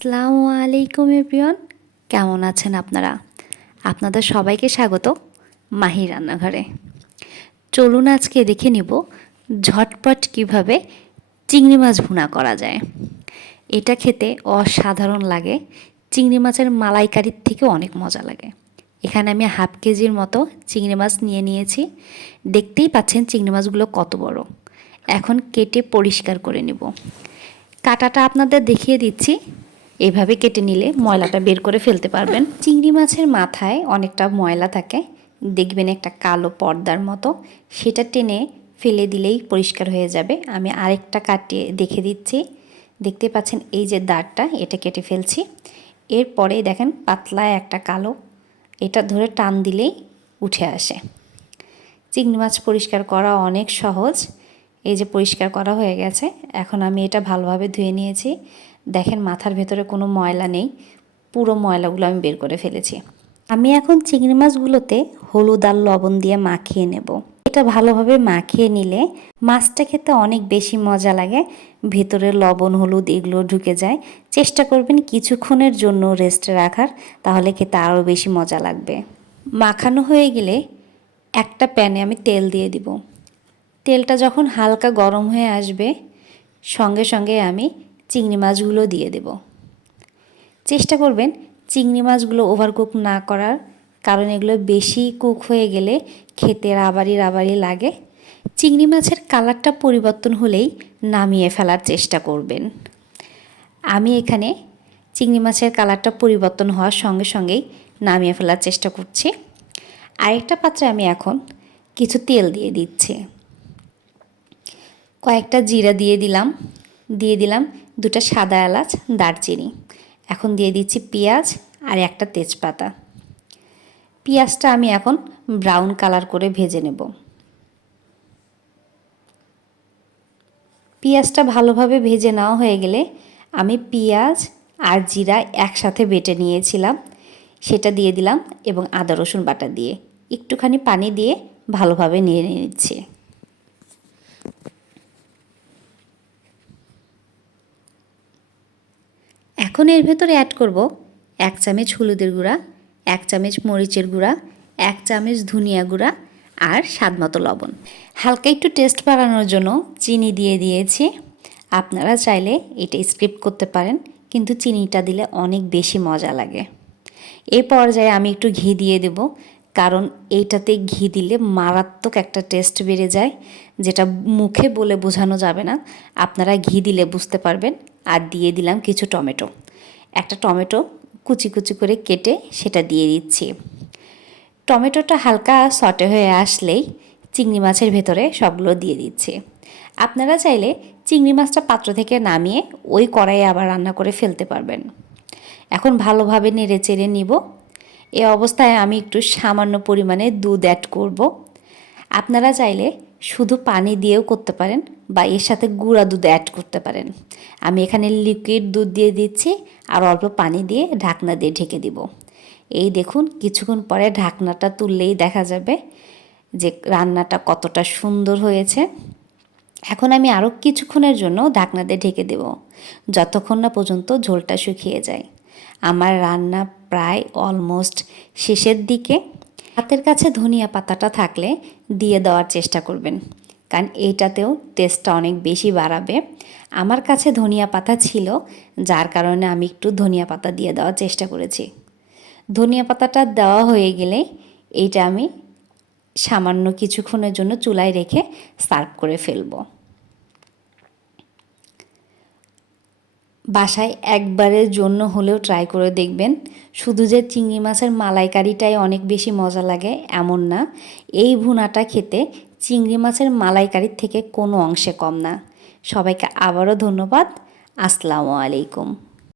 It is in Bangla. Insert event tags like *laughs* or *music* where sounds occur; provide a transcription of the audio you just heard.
আসসালামু আলাইকুম এভরিওয়ান। কেমন আছেন আপনারা? আপনাদের সবাইকে স্বাগত মাহি রান্নাঘরে। চলুন আজকে দেখে নিব ঝটপট কীভাবে চিংড়ি মাছ ভুনা করা যায়। এটা খেতে অসাধারণ লাগে। চিংড়ি মাছের মালাইকারির থেকে অনেক মজা লাগে। এখানে আমি হাফ কেজির মতো চিংড়ি মাছ নিয়ে নিয়েছি। দেখতেই পাচ্ছেন চিংড়ি মাছগুলো কত বড়। এখন কেটে পরিষ্কার করে নেব। কাটাটা আপনাদের দেখিয়ে দিচ্ছি। এভাবে কেটে নিলে ময়লাটা বের করে ফেলতে পারবেন। *laughs* চিংড়ি মাছের মাথায় অনেকটা ময়লা থাকে। দেখবেন একটা কালো পর্দার মতো। সেটা টেনে ফেলে দিলেই পরিষ্কার হয়ে যাবে। আমি আরেকটা কাটিয়ে দেখে দিচ্ছি। দেখতে পাচ্ছেন এই যে দাঁড়টা, এটা কেটে ফেলছি। এরপরে দেখেন পাতলা একটা কালো, এটা ধরে টান দিলেই উঠে আসে। চিংড়ি মাছ পরিষ্কার করা অনেক সহজ। এই যে পরিষ্কার করা হয়ে গেছে। এখন আমি এটা ভালোভাবে ধুয়ে নিয়েছি। দেখেন মাথার ভেতরে কোনো ময়লা নেই, পুরো ময়লাগুলো আমি বের করে ফেলেছি। আমি এখন চিংড়ি মাছগুলোতে হলুদ আর লবণ দিয়ে মাখিয়ে নেব। এটা ভালোভাবে মাখিয়ে নিলে মাছটা খেতে অনেক বেশি মজা লাগে, ভেতরে লবণ, হলুদ এগুলো ঢুকে যায়। চেষ্টা করবেন কিছুক্ষণের জন্য রেস্টে রাখার, তাহলে খেতে আরও বেশি মজা লাগবে। মাখানো হয়ে গেলে একটা প্যানে আমি তেল দিয়ে দিব। তেলটা যখন হালকা গরম হয়ে আসবে, সঙ্গে সঙ্গে আমি চিংড়ি মাছগুলো দিয়ে দেব। চেষ্টা করবেন চিংড়ি মাছগুলো ওভারকুক না করার, কারণ এগুলো বেশি কুক হয়ে গেলে খেতে রাবারি রাবারি লাগে। চিংড়ি মাছের কালারটা পরিবর্তন হলেই নামিয়ে ফেলার চেষ্টা করবেন। আমি এখানে চিংড়ি মাছের কালারটা পরিবর্তন হওয়ার সঙ্গে সঙ্গেই নামিয়ে ফেলার চেষ্টা করছি। আরেকটা পাত্রে আমি এখন কিছু তেল দিয়ে দিচ্ছি। কয়েকটা জিরা দিয়ে দিলাম দিয়ে দিলাম দুটা সাদা এলাচ, দারচিনি। এখন দিয়ে দিচ্ছি পেঁয়াজ আর একটা তেজপাতা। পেঁয়াজটা আমি এখন ব্রাউন কালার করে ভেজে নেব। পেঁয়াজটা ভালোভাবে ভেজে নেওয়া হয়ে গেলে আমি পেঁয়াজ আর জিরা একসাথে বেটে নিয়েছিলাম। সেটা দিয়ে দিলাম এবং আদা রসুন বাটা দিয়ে। একটুখানি পানি দিয়ে ভালোভাবে নিয়ে নিচ্ছি। এখন এর ভেতরে অ্যাড করব এক চামচ হলুদের গুঁড়া, এক চামচ মরিচের গুঁড়া, এক চামচ ধনিয়া গুঁড়া আর স্বাদ মতো লবণ। হালকা একটু টেস্ট বাড়ানোর জন্য চিনি দিয়ে দিয়েছি। আপনারা চাইলে এটা স্ক্রিপ্ট করতে পারেন, কিন্তু চিনিটা দিলে অনেক বেশি মজা লাগে। এ পর্যায়ে আমি একটু ঘি দিয়ে দেব, কারণ এইটাতে ঘি দিলে মারাত্মক একটা টেস্ট বেড়ে যায়, যেটা মুখে বলে বোঝানো যাবে না। আপনারা ঘি দিলে বুঝতে পারবেন, আর দিয়ে দিলাম কিছু টমেটো। একটা টমেটো কুচি কুচি করে কেটে সেটা দিয়ে দিচ্ছি। টমেটোটা হালকা সটে হয়ে আসলেই চিংড়ি মাছের ভেতরে সবগুলো দিয়ে দিচ্ছি। আপনারা চাইলে চিংড়ি মাছটা পাত্র থেকে নামিয়ে ওই কড়াইয়ে আবার রান্না করে ফেলতে পারবেন। এখন ভালোভাবে নেড়ে চেড়ে নিব। এ অবস্থায় আমি একটু সামান্য পরিমাণে দুধ অ্যাড করব। আপনারা চাইলে শুধু পানি দিয়েও করতে পারেন বা এর সাথে গুঁড়া দুধ অ্যাড করতে পারেন। আমি এখানে লিকুইড দুধ দিয়ে দিচ্ছি আর অল্প পানি দিয়ে ঢাকনা দিয়ে ঢেকে দিব। এই দেখুন, কিছুক্ষণ পরে ঢাকনাটা তুললেই দেখা যাবে যে রান্নাটা কতটা সুন্দর হয়েছে। এখন আমি আরও কিছুক্ষণের জন্য ঢাকনা দিয়ে ঢেকে দেব, যতক্ষণ না পর্যন্ত ঝোলটা শুকিয়ে যায়। আমার রান্না প্রায় অলমোস্ট শেষের দিকে। হাতের কাছে ধনিয়া পাতাটা থাকলে দিয়ে দেওয়ার চেষ্টা করবেন। কারণ এইটাতেও টেস্টটা অনেক বেশি বাড়াবে। আমার কাছে ধনিয়া পাতা ছিল, যার কারণে আমি একটু ধনিয়া পাতা দিয়ে দেওয়ার চেষ্টা করেছি। ধনিয়া পাতাটা দেওয়া হয়ে গেলে এইটা আমি সামান্য কিছুক্ষণের জন্য চুলায় রেখে সার্ভ করে ফেলব। বাসায় একবারের জন্য হলেও ট্রাই করে দেখবেন। শুধু যে চিংড়ি মাছের মালাইকারিটাই অনেক বেশি মজা লাগে, এমন না। এই ভুনাটা খেতে চিংড়ি মাছের মালাইকারির থেকে কোনো অংশে কম না। সবাইকে আবারও ধন্যবাদ। আসসালামু আলাইকুম।